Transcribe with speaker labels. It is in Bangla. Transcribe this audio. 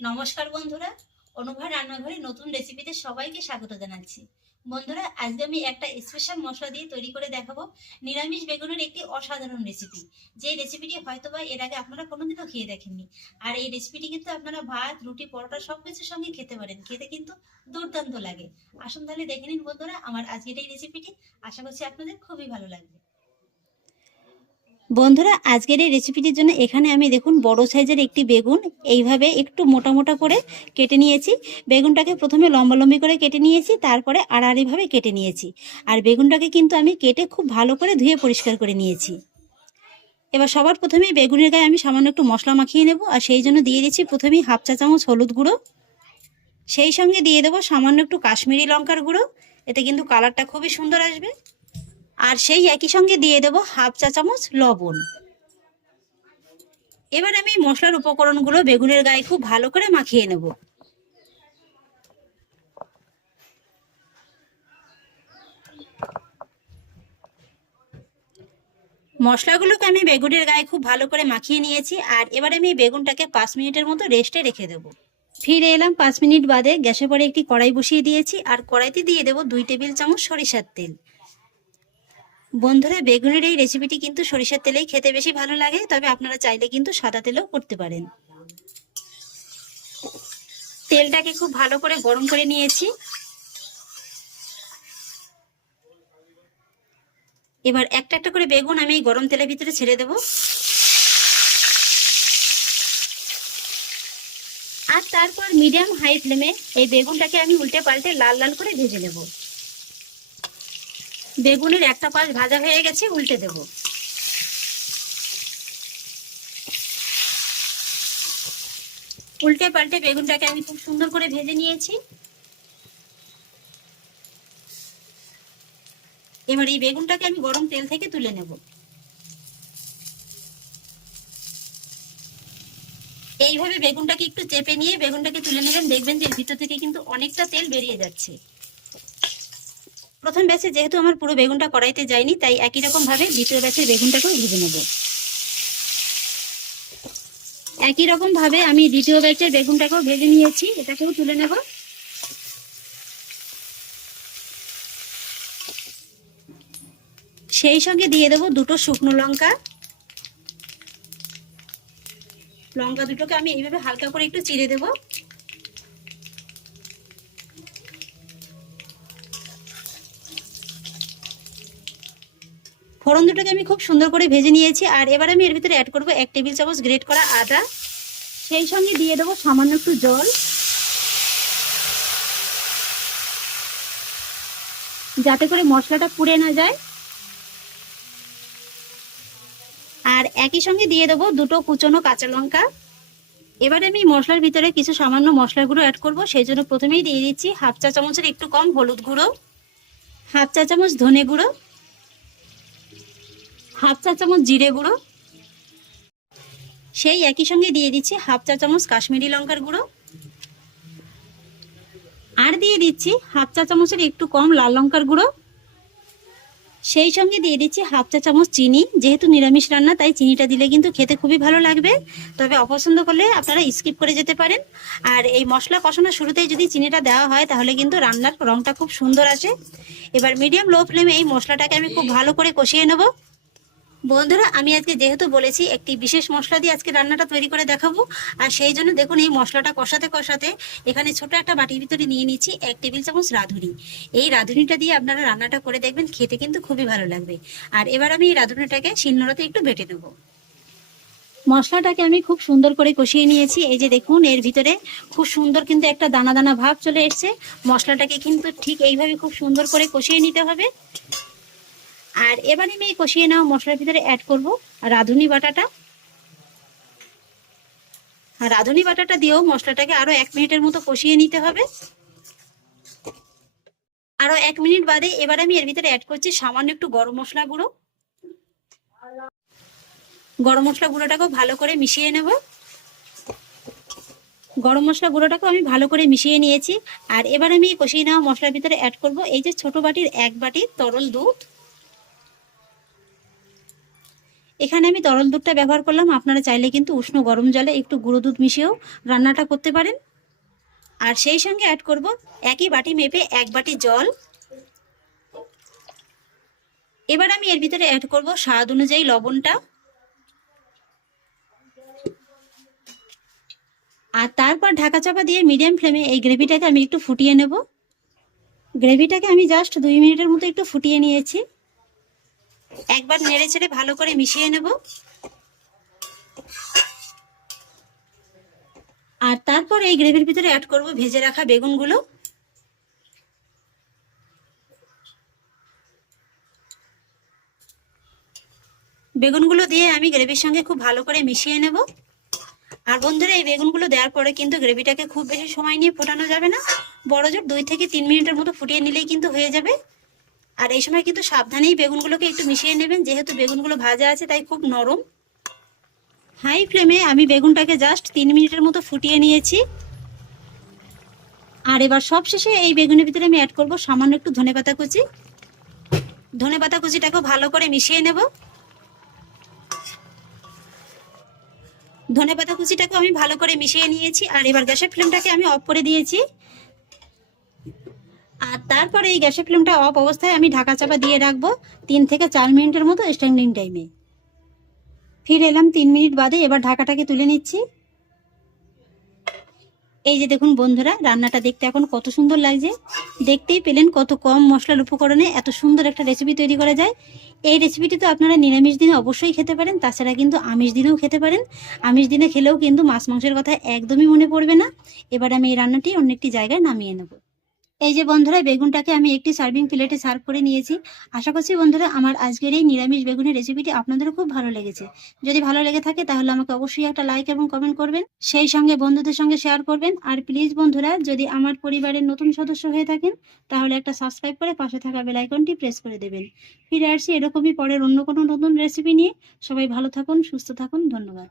Speaker 1: নমস্কার বন্ধুরা, অনুভা রান্নাঘরে নতুন রেসিপিতে সবাইকে স্বাগত জানাচ্ছি। বন্ধুরা, আজকে আমি একটা স্পেশাল মশলা দিয়ে তৈরি করে দেখাবো। নিরামিষ বেগুনের একটি অসাধারণ রেসিপি যে রেসিপিটি হয়তোবা এর আগে আপনারা কোনোদিনও খেয়ে দেখেননি। আর এই রেসিপিটি কিন্তু আপনারা ভাত, রুটি, পরোটা সব কিছুর সঙ্গে খেতে পারেন। খেতে কিন্তু দুর্দান্ত লাগে। আসুন তাহলে দেখে নিন বন্ধুরা, আমার আজকের এই রেসিপিটি আশা করছি আপনাদের খুবই ভালো লাগবে। বন্ধুরা, আজকের এই রেসিপিটির জন্য এখানে আমি দেখুন বড় সাইজের একটি বেগুন এইভাবে একটু মোটা মোটা করে কেটে নিয়েছি। বেগুনটাকে প্রথমে লম্বা লম্বি করে কেটে নিয়েছি, তারপরে আড়াআড়িভাবে কেটে নিয়েছি। আর বেগুনটাকে কিন্তু আমি কেটে খুব ভালো করে ধুয়ে পরিষ্কার করে নিয়েছি। এবার সবার প্রথমে বেগুনের গায়ে আমি সামান্য একটু মশলা মাখিয়ে নেব, আর সেই জন্য দিয়ে দিচ্ছি প্রথমেই হাফ চা চামচ হলুদ গুঁড়ো। সেই সঙ্গে দিয়ে দেবো সামান্য একটু কাশ্মীরি লঙ্কার গুঁড়ো, এতে কিন্তু কালারটা খুবই সুন্দর আসবে। আর সেই একই সঙ্গে দিয়ে দেবো হাফ চা চামচ লবণ। এবার আমি মশলার উপকরণগুলো বেগুনের গায়ে খুব ভালো করে মাখিয়ে নেব। মশলাগুলোকে আমি বেগুনের গায়ে খুব ভালো করে মাখিয়ে নিয়েছি আর এবার আমি বেগুনটাকে পাঁচ মিনিটের মতো রেস্টে রেখে দেব। ফিরে এলাম পাঁচ মিনিট বাদে গ্যাসে পরে একটি কড়াই বসিয়ে দিয়েছি আর কড়াইতে দিয়ে দেবো দুই টেবিল চামচ সরিষার তেল। বন্ধুরা, বেগুনের এই রেসিপিটি কিন্তু সরিষার তেলেই খেতে বেশি ভালো লাগে, তবে আপনারা চাইলে কিন্তু সাদা তেলেও করতে পারেন। তেলটাকে খুব ভালো করে গরম করে নিয়েছি। এবার একটা একটা করে বেগুন আমি এই গরম তেলের ভিতরে ছেড়ে দেব। আর তারপর মিডিয়াম হাই ফ্লেমে এই বেগুনটাকে আমি উল্টে পাল্টে লাল লাল করে ভেজে নেব। বেগুনের একটা পাশ ভাজা হয়ে গেছে, উল্টে দেব। উল্টে পাল্টে বেগুনটাকে আমি খুব সুন্দর করে ভেজে নিয়েছি। এবার এই বেগুনটাকে আমি গরম তেল থেকে তুলে নেব। এইভাবে বেগুনটাকে একটু চেপে নিয়ে বেগুনটাকে তুলে নেবেন, দেখবেন যে ভিতর থেকে কিন্তু অনেকটা তেল বেরিয়ে যাচ্ছে। প্রথম ব্যাচে যেহেতু আমার পুরো বেগুনটা কড়াইতে যায়নি, তাই একই রকম ভাবে দ্বিতীয় ব্যাচের বেগুনটাকেও ভেজে নেব। একই রকম ভাবে আমি দ্বিতীয় ব্যাচের বেগুনটাকেও ভেজে নিয়েছি, এটাকেও তুলে নেব। সেই সঙ্গে দিয়ে দেবো দুটো শুকনো লঙ্কা। লঙ্কা দুটোকে আমি এইভাবে হালকা করে একটু চিড়ে দেবো। ফোড়ন দুটোকে আমি খুব সুন্দর করে ভেজে নিয়েছি, আর এবার আমি এর ভিতরে অ্যাড করব এক টেবিল চামচ গ্রেট করা আদা। সেই সঙ্গে দিয়ে দেবো সামান্য একটু জল। যাতে করে মশলাটা পুড়ে না যায়। আর একই সঙ্গে দিয়ে দেবো দুটো কুচনো কাঁচা লঙ্কা। এবারে আমি মশলার ভিতরে কিছু সামান্য মশলার গুঁড়ো অ্যাড করব, সেই জন্য প্রথমেই দিয়ে দিচ্ছি হাফ চা চামচের একটু কম হলুদ গুঁড়ো, হাফ চা চামচ ধনে গুঁড়ো হাফ চা চামচ জিরে গুঁড়ো। সেই একই সঙ্গে দিয়ে দিচ্ছি হাফ চা চামচ কাশ্মীরি লঙ্কার গুঁড়ো। আর দিয়ে দিচ্ছি হাফ চা চামচের একটু কম লাল লঙ্কার গুঁড়ো। সেই সঙ্গে দিয়ে দিচ্ছি হাফ চা চামচ চিনি। যেহেতু নিরামিষ রান্না, তাই চিনিটা দিলে কিন্তু খেতে খুবই ভালো লাগবে। তবে অপছন্দ করলে আপনারা স্কিপ করে যেতে পারেন। আর এই মশলা কষানোর শুরুতেই যদি চিনিটা দেওয়া হয়, তাহলে কিন্তু রান্নার রংটা খুব সুন্দর আসে। এবার মিডিয়াম লো ফ্লেমে এই মশলাটাকে আমি খুব ভালো করে কষিয়ে নেব। বন্ধুরা, আমি আজকে যেহেতু বলেছি একটি বিশেষ মশলা দিয়ে আজকে রান্নাটা তৈরি করে দেখাবো, আর সেই জন্য দেখুন এই মশলাটা কষাতে কষাতে এখানে ছোট একটা বাটির ভিতরে নিয়ে নিচ্ছি এক টেবিল চামচ রাঁধুনি। এই রাঁধুনিটা দিয়ে আপনারা রান্নাটা করে দেখবেন, খেতে কিন্তু খুবই ভালো লাগবে। আর এবার আমি এই রাঁধুনিটাকে শিলনোড়াতে একটু বেটে নেব। মশলাটাকে আমি খুব সুন্দর করে কষিয়ে নিয়েছি। এই যে দেখুন, এর ভিতরে খুব সুন্দর কিন্তু একটা দানা দানা ভাব চলে এসছে। মশলাটাকে কিন্তু ঠিক এইভাবে খুব সুন্দর করে কষিয়ে নিতে হবে। আর এবার আমি কষিয়ে নেওয়া মশলার ভিতরে অ্যাড করব রাঁধুনি বাটাটা। আর রাঁধুনি বাটাটা দিয়েও মশলাটাকে আরও এক মিনিটের মতো কষিয়ে নিতে হবে। আরও এক মিনিট বাদে এবার আমি এর ভিতরে অ্যাড করছি সামান্য একটু গরম মশলা গুঁড়ো। গরম মশলা গুঁড়োটাকেও ভালো করে মিশিয়ে নেব। গরম মশলা গুঁড়োটাকেও আমি ভালো করে মিশিয়ে নিয়েছি। আর এবার আমি কষিয়ে নেওয়া মশলার ভিতরে অ্যাড করব এই যে ছোট বাটির এক বাটি তরল দুধ। এখানে আমি তরল দুধটা ব্যবহার করলাম। আপনারা চাইলে কিন্তু উষ্ণ গরম জলে একটু গুঁড়ো দুধ মিশিয়েও রান্নাটা করতে পারেন। আর সেই সঙ্গে অ্যাড করব একই বাটি মেপে এক বাটি জল। এবার আমি এর ভিতরে অ্যাড করব স্বাদ অনুযায়ী লবণটা। আর তারপর ঢাকা চাপা দিয়ে মিডিয়াম ফ্লেমে এই গ্রেভিটাকে আমি একটু ফুটিয়ে নেব। গ্রেভিটাকে আমি জাস্ট দুই মিনিটের মতো একটু ফুটিয়ে নিয়েছি। একবার নেড়ে চেড়ে ভালো করে মিশিয়ে নেব। আর তারপর এই গ্রেভির ভিতরে অ্যাড করব ভেজে রাখা বেগুনগুলো। বেগুনগুলো দিয়ে আমি গ্রেভির সঙ্গে খুব ভালো করে মিশিয়ে নেব। আর বন্ধুরা, এই বেগুনগুলো দেওয়ার পরে কিন্তু গ্রেভিটাকে খুব বেশি সময় নিয়ে ফোটানো যাবে না। বড় জোর দুই থেকে তিন মিনিটের মতো ফুটিয়ে নিলেই কিন্তু হয়ে যাবে। আর এই সময় কিন্তু সাবধানেই বেগুনগুলোকে একটু মিশিয়ে নেবেন, যেহেতু বেগুনগুলো ভাজা আছে, তাই খুব নরম। হাই ফ্লেমে আমি বেগুনটাকে জাস্ট তিন মিনিটের মতো ফুটিয়ে নিয়েছি। আর এবার সবশেষে এই বেগুনের ভিতরে আমি অ্যাড করব সামান্য একটু ধনে পাতা কুচি। ধনে পাতা কুচিটাকেও ভালো করে মিশিয়ে নেব। ধনে পাতা কুচিটাকে আমি ভালো করে মিশিয়ে নিয়েছি, আর এবার গ্যাসের ফ্লেমটাকে আমি অফ করে দিয়েছি। তারপরে এই গ্যাসের ফ্লেমটা অফ অবস্থায় আমি ঢাকা চাপা দিয়ে রাখব তিন থেকে চার মিনিটের মতো স্ট্যান্ডিং টাইমে ফিরে এলাম তিন মিনিট বাদে, এবার ঢাকাটাকে তুলে নিচ্ছি। এই যে দেখুন বন্ধুরা, রান্নাটা দেখতে এখন কত সুন্দর লাগছে। দেখতেই পেলেন কত কম মশলার উপকরণে এত সুন্দর একটা রেসিপি তৈরি করা যায়। এই রেসিপিটি তো আপনারা নিরামিষ দিনে অবশ্যই খেতে পারেন, তাছাড়া কিন্তু আমিষ দিনেও খেতে পারেন। আমিষ দিনে খেলেও কিন্তু মাছ মাংসের কথা একদমই মনে পড়বে না। এবার আমি এই রান্নাটি অন্য একটি জায়গায় নামিয়ে নেব। এই যে বন্ধুরা, বেগুনটাকে আমি একটি সার্ভিং প্লেটে সার্ভ করে নিয়েছি। আশা করছি বন্ধুরা, আমার আজকের এই নিরামিষ বেগুনের রেসিপিটি আপনাদেরও খুব ভালো লেগেছে। যদি ভালো লেগে থাকে, তাহলে আমাকে অবশ্যই একটা লাইক এবং কমেন্ট করবেন। সেই সঙ্গে বন্ধুদের সঙ্গে শেয়ার করবেন। আর প্লিজ বন্ধুরা, যদি আমার পরিবারের নতুন সদস্য হয়ে থাকেন, তাহলে একটা সাবস্ক্রাইব করে পাশে থাকা বেলাইকনটি প্রেস করে দেবেন। ফিরে আসছি এরকমই পরের অন্য কোনো নতুন রেসিপি নিয়ে। সবাই ভালো থাকুন, সুস্থ থাকুন, ধন্যবাদ।